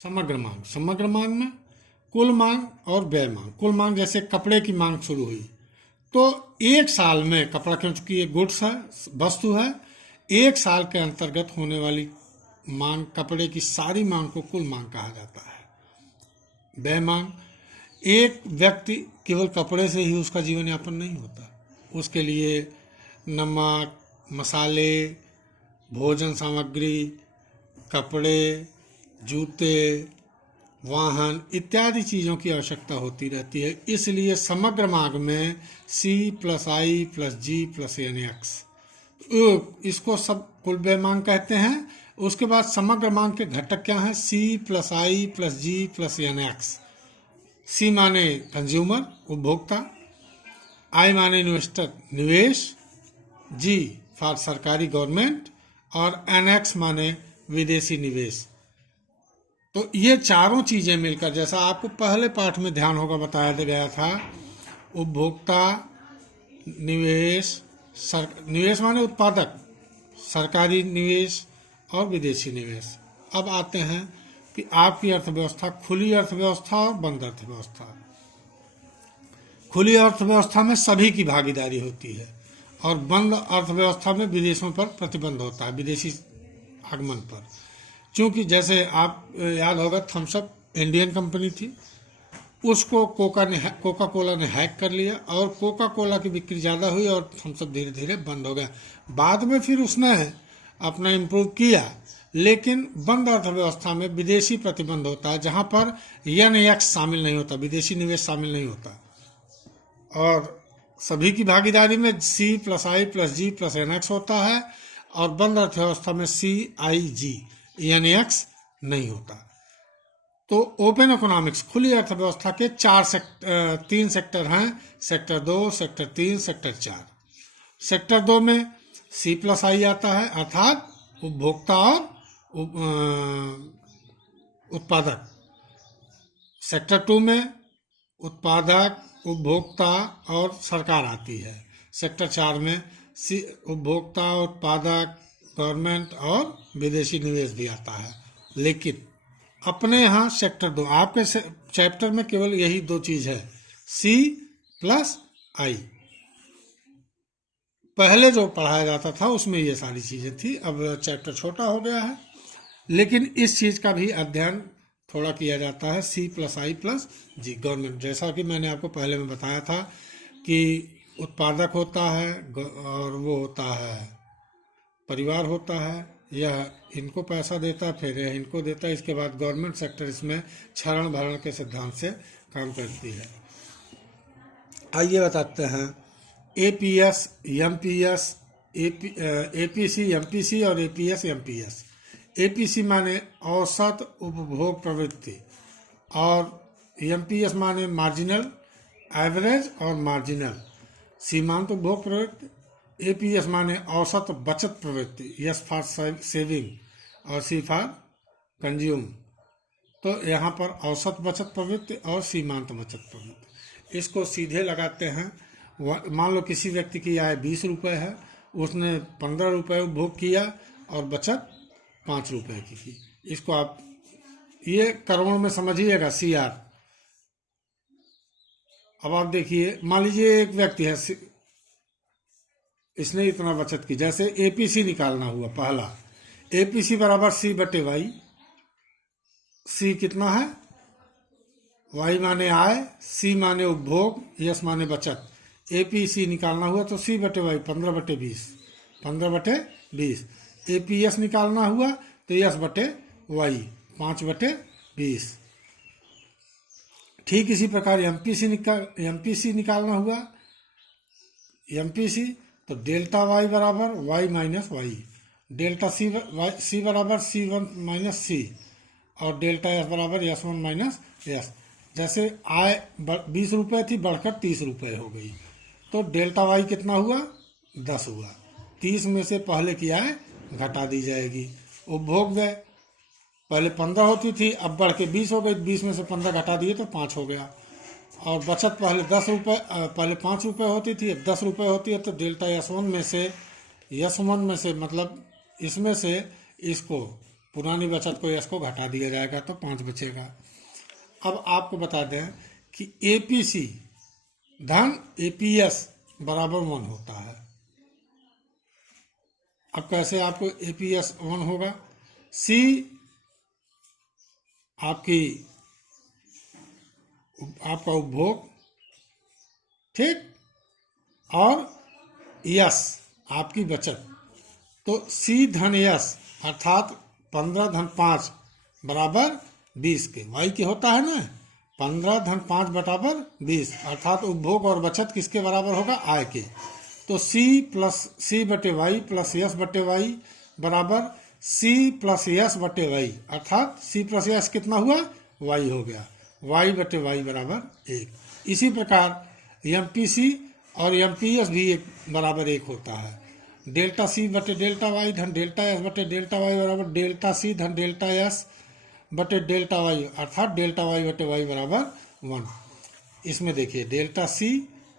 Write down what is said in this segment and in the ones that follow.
समग्र मांग में कुल मांग और व्यय मांग। कुल मांग जैसे कपड़े की मांग शुरू हुई तो एक साल में, कपड़ा क्योंकि ये गुड्स है, वस्तु है, एक साल के अंतर्गत होने वाली मांग, कपड़े की सारी मांग को कुल मांग कहा जाता है। व्यय मांग, एक व्यक्ति केवल कपड़े से ही उसका जीवन यापन नहीं होता, उसके लिए नमक, मसाले, भोजन सामग्री, कपड़े, जूते, वाहन इत्यादि चीज़ों की आवश्यकता होती रहती है। इसलिए समग्र मांग में C+I+G+N इसको सब कुल व्यय मांग कहते हैं। उसके बाद समग्र मांग के घटक क्या हैं? C+I+G+N। C माने कंज्यूमर उपभोक्ता, I माने इन्वेस्टर निवेश, G फॉर सरकारी गवर्नमेंट और NX माने विदेशी निवेश। तो ये चारों चीजें मिलकर, जैसा आपको पहले पाठ में ध्यान होगा बताया गया था, उपभोक्ता, निवेश, निवेश माने उत्पादक, सरकारी निवेश और विदेशी निवेश। अब आते हैं कि आपकी अर्थव्यवस्था, खुली अर्थव्यवस्था और बंद अर्थव्यवस्था। खुली अर्थव्यवस्था में सभी की भागीदारी होती है और बंद अर्थव्यवस्था में विदेशों पर प्रतिबंध होता है, विदेशी आगमन पर। क्योंकि जैसे आप याद होगा, थम्सअप इंडियन कंपनी थी, उसको कोका कोला ने हैक कर लिया और कोका कोला की बिक्री ज़्यादा हुई और थम्सअप धीरे धीरे बंद हो गया। बाद में फिर उसने अपना इम्प्रूव किया, लेकिन बंद अर्थव्यवस्था में विदेशी प्रतिबंध होता है, जहाँ पर NX शामिल नहीं होता, विदेशी निवेश शामिल नहीं होता, और सभी की भागीदारी में C+I+G+NX होता है, और बंद अर्थव्यवस्था में CIG NX नहीं होता। तो ओपन इकोनॉमिक्स, खुली अर्थव्यवस्था के 3 सेक्टर हैं, सेक्टर 2, सेक्टर 3, सेक्टर 4। सेक्टर 2 में C+I आता है, अर्थात उपभोक्ता और उत्पादक। सेक्टर 2 में उत्पादक, उपभोक्ता और सरकार आती है। सेक्टर 4 में उपभोक्ता, उत्पादक, गवर्नमेंट और विदेशी निवेश भी आता है। लेकिन अपने यहाँ सेक्टर 2, आपके चैप्टर में केवल यही 2 चीज है, C+I। पहले जो पढ़ाया जाता था उसमें ये सारी चीजें थी, अब चैप्टर छोटा हो गया है, लेकिन इस चीज का भी अध्ययन थोड़ा किया जाता है। C+I+G गवर्नमेंट, जैसा कि मैंने आपको पहले में बताया था कि उत्पादक होता है और वो होता है परिवार होता है, यह इनको पैसा देता है, फिर यह इनको देता है, इसके बाद गवर्नमेंट सेक्टर इसमें क्षरण भरण के सिद्धांत से काम करती है। आइए बताते हैं APS, MPS, APC, MPC और APS, MPS। APC माने औसत उपभोग प्रवृत्ति और MPS माने मार्जिनल, एवरेज और मार्जिनल, सीमांत उपभोग प्रवृत्ति। APS माने औसत बचत प्रवृत्ति, S फॉर सेविंग और C फॉर कंज्यूम। तो यहाँ पर औसत बचत प्रवृत्ति और सीमांत बचत प्रवृत्ति, इसको सीधे लगाते हैं। मान लो किसी व्यक्ति की आय 20 रुपये है, उसने 15 रुपये उपभोग किया और बचत 5 रुपये की। इसको आप ये करोड़ में समझिएगा, CR। अब आप देखिए, मान लीजिए एक व्यक्ति है, इसने इतना बचत की, जैसे APC निकालना हुआ पहला, APC बराबर C/Y। C कितना है? Y माने आय, C माने उपभोग, S माने बचत। APC निकालना हुआ तो C/Y 15/20, 15/20। APS निकालना हुआ तो S/Y 5/20। ठीक इसी प्रकार MPC निकालना हुआ, MPC तो डेल्टा Y बराबर Y-Y, डेल्टा C बराबर C1 - C और डेल्टा S बराबर S1 - S। जैसे आय 20 रुपये थी, बढ़कर 30 रुपये हो गई, तो डेल्टा Y कितना हुआ? 10 हुआ। 30 में से पहले की आय घटा दी जाएगी। उपभोग व्यय पहले 15 होती थी, अब बढ़ के 20 हो गई, 20 में से 15 घटा दिए तो 5 हो गया। और बचत पहले 10 रुपये, पहले 5 रुपये होती थी, अब 10 रुपये होती है, तो डेल्टा S1 में से मतलब इसमें से इसको पुरानी बचत को एस को घटा दिया जाएगा तो 5 बचेगा। अब आपको बता दें कि एपीसी धन एपीएस बराबर 1 होता है। अब कैसे आपको एपीएस 1 होगा? सी आपका उपभोग, ठीक, और यस आपकी बचत। तो सी धन यस अर्थात 15 धन 5 बराबर 20 के, वाई के होता है ना, 15 धन 5 बराबर 20 अर्थात उपभोग और बचत किसके बराबर होगा? आय के। तो सी बटे वाई प्लस यस बटे वाई बराबर सी प्लस यस बटे वाई अर्थात सी प्लस यस कितना हुआ? वाई हो गया। वाई बटे वाई बराबर 1। इसी प्रकार एमपीसी और एमपीएस भी बराबर 1 होता है। डेल्टा सी बटे डेल्टा वाई धन डेल्टा एस बटे डेल्टा वाई बराबर डेल्टा सी धन डेल्टा एस बटे डेल्टा वाई अर्थात डेल्टा वाई बटे वाई बराबर 1। इसमें देखिए डेल्टा सी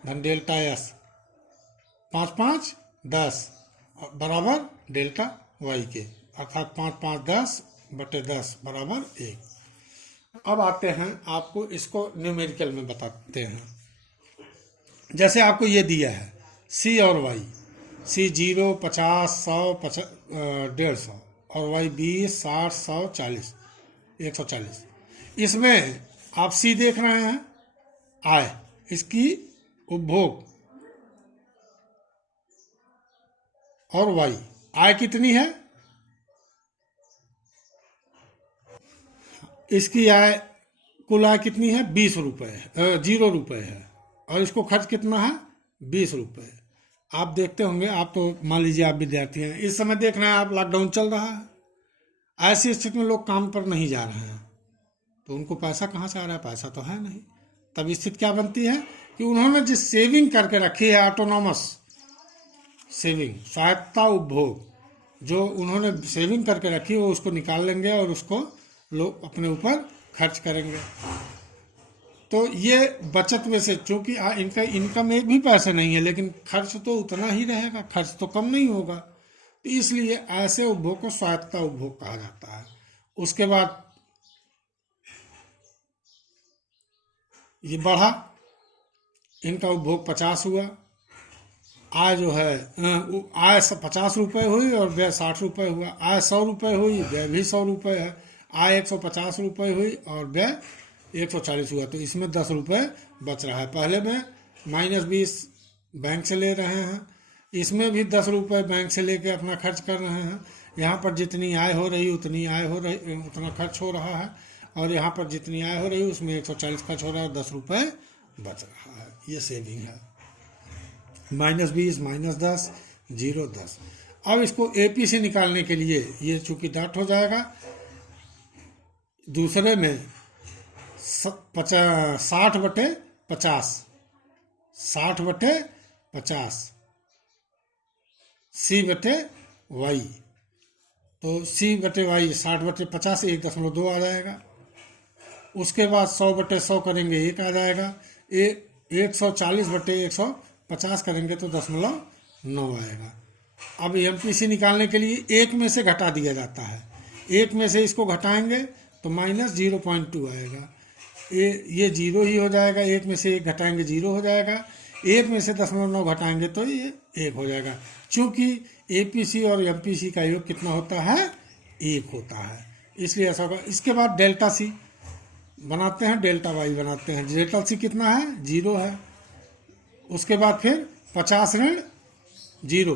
धन डेल्टा एस 5 5 10 बराबर डेल्टा वाई के अर्थात 5 5 10 बटे 10 बराबर 1। अब आते हैं आपको इसको न्यूमेरिकल में बताते हैं। जैसे आपको ये दिया है सी और वाई, सी 0 50 100 150 और वाई 20 60 100 40 140। इसमें आप सी देख रहे हैं आय, इसकी उपभोग, और वाई आय कितनी है? इसकी आय कुल आय कितनी है? 20 रुपये, 0 रुपये है, और इसको खर्च कितना है? 20 रुपये। आप देखते होंगे, आप तो मान लीजिए आप विद्यार्थी हैं, इस समय देख रहे हैं आप लॉकडाउन चल रहा है, ऐसी स्थिति में लोग काम पर नहीं जा रहे हैं, तो उनको पैसा कहाँ से आ रहा है? पैसा तो है नहीं। तब स्थिति क्या बनती है कि उन्होंने जिस सेविंग करके रखी है, ऑटोनॉमस सेविंग, स्वायत्ता उपभोग, जो उन्होंने सेविंग करके रखी है वो उसको निकाल लेंगे और उसको लोग अपने ऊपर खर्च करेंगे। तो ये बचत में से, चूंकि इनका इनकम एक भी पैसे नहीं है, लेकिन खर्च तो उतना ही रहेगा, खर्च तो कम नहीं होगा, तो इसलिए ऐसे उपभोग को स्वायत्ता उपभोग कहा जाता है। उसके बाद ये बढ़ा, इनका उपभोग 50 हुआ, आय जो है आय 50 रुपये हुई और व्यय 60 रुपये हुआ, आय 100 रुपये हुई, व्यय भी 100 रुपये है, आय 150 रुपये हुई और व्यय 140 हुआ, तो इसमें 10 रुपये बच रहा है। पहले में -20 बैंक से ले रहे हैं, इसमें भी 10 रुपये बैंक से लेके अपना खर्च कर रहे हैं। यहाँ पर जितनी आय हो रही उतना खर्च हो रहा है, और यहाँ पर जितनी आय हो रही उसमें 140 खर्च हो रहा है, 10 रुपये बच रहा है। ये सेविंग है। -20 -10 0 10। अब इसको एपी से निकालने के लिए ये चूंकि डाट हो जाएगा, दूसरे में 60 बटे 50 60 बटे 50 सी बटे वाई, तो सी बटे वाई 60 बटे 50 1.2 आ जाएगा। उसके बाद 100 बटे 100 करेंगे 1 आ जाएगा, 140 बटे 150 करेंगे तो 0.9 आएगा। अब एमपीसी निकालने के लिए एक में से घटा दिया जाता है, एक में से इसको घटाएंगे तो -0.2 आएगा, ये 0 ही हो जाएगा, एक में से 1 घटाएंगे 0 हो जाएगा, एक में से 0.9 घटाएंगे तो ये 1 हो जाएगा। चूंकि एपीसी और एमपीसी का योग कितना होता है? 1 होता है, इसलिए ऐसा होगा। इसके बाद डेल्टा सी बनाते हैं, डेल्टा वाई बनाते हैं। डेल्टा सी कितना है? 0 है। उसके बाद फिर 50 ऋण 0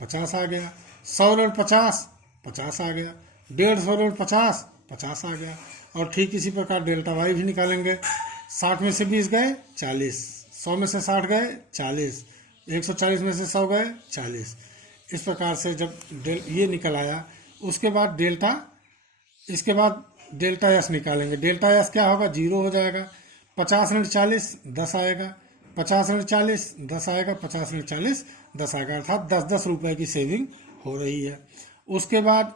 50 आ गया, 100 ऋण 50 50 आ गया, 150 ऋण 50 50 आ गया। और ठीक इसी प्रकार डेल्टा वाई भी निकालेंगे। 60 में से 20 गए 40, 100 में से 60 गए 40, 140 में से 100 गए 40। इस प्रकार से जब ये निकल आया, उसके बाद इसके बाद डेल्टा एस निकालेंगे। डेल्टा एस क्या होगा? 0 हो जाएगा। 50 ऋण 40 10 आएगा, 50 ऋण 40 10 आएगा, 50 ऋण 40 10 आएगा, अर्थात 10 रुपये की सेविंग हो रही है। उसके बाद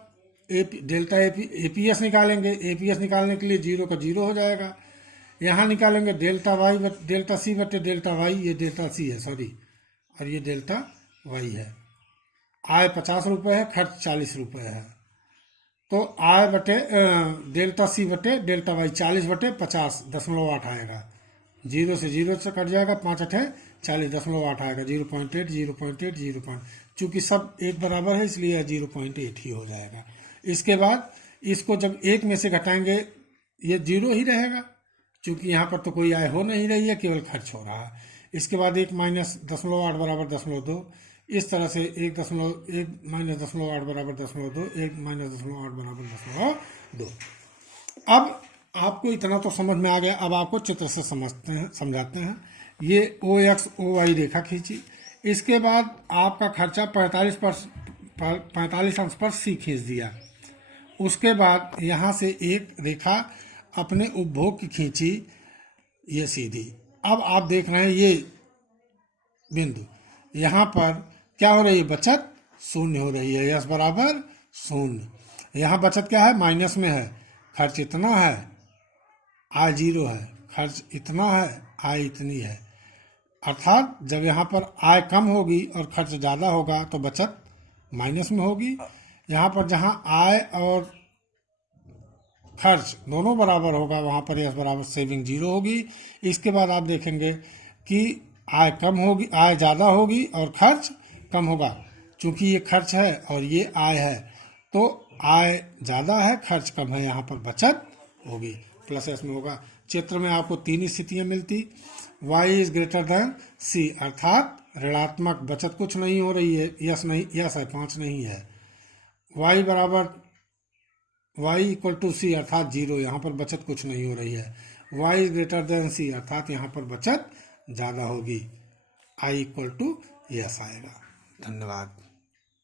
डेल्टा एपीएस निकालेंगे। एपीएस निकालने के लिए 0 का 0 हो जाएगा। यहाँ निकालेंगे डेल्टा सी बटे डेल्टा वाई, ये डेल्टा सी है सॉरी, और ये डेल्टा वाई है। आय 50 रुपये है, खर्च 40 रुपये है। तो आई बटे डेल्टा सी बटे डेल्टा वाई 40/50.8 आएगा। 0 से 0 से कट जाएगा, 5 अठे 40.8 आएगा। 0.8 0.8 0. चूंकि सब एक बराबर है इसलिए 0.8 ही हो जाएगा। इसके बाद इसको जब एक में से घटाएंगे ये 0 ही रहेगा, क्योंकि यहाँ पर तो कोई आय हो नहीं रही है, केवल खर्च हो रहा है। इसके बाद 1 माइनस 0.8 बराबर 0.2, इस तरह से 1 माइनस 0.8 बराबर 0.2, 1 माइनस 0.8 बराबर 0.2। अब आपको इतना तो समझ में आ गया। अब आपको चित्र से समझाते हैं। ये OX OY रेखा खींची, इसके बाद आपका खर्चा 45 अंश पर C खींच दिया। उसके बाद यहाँ से एक रेखा अपने उपभोग की खींची, ये सीधी। अब आप देख रहे हैं ये बिंदु, यहाँ पर क्या हो रही है, बचत 0 हो रही है। यस बराबर 0। यहाँ बचत क्या है, माइनस में है। खर्च इतना है, आय 0 है। खर्च इतना है, आय इतनी है। अर्थात जब यहाँ पर आय कम होगी और खर्च ज़्यादा होगा तो बचत माइनस में होगी। यहाँ पर जहाँ आय और खर्च दोनों बराबर होगा वहाँ पर यस बराबर सेविंग 0 होगी। इसके बाद आप देखेंगे कि आय कम होगी, आय ज़्यादा होगी और खर्च कम होगा। चूँकि ये खर्च है और ये आय है तो आय ज़्यादा है, खर्च कम है, यहाँ पर बचत होगी, प्लस एस में होगा। चित्र में आपको 3 स्थितियाँ मिलती। y is greater than c, अर्थात ऋणात्मक, बचत कुछ नहीं हो रही है, यस नहीं, यस है 5 नहीं है। y बराबर y इक्वल टू c अर्थात 0, यहाँ पर बचत कुछ नहीं हो रही है। y is greater than c अर्थात यहाँ पर बचत ज़्यादा होगी। i इक्वल टू यस आएगा। धन्यवाद।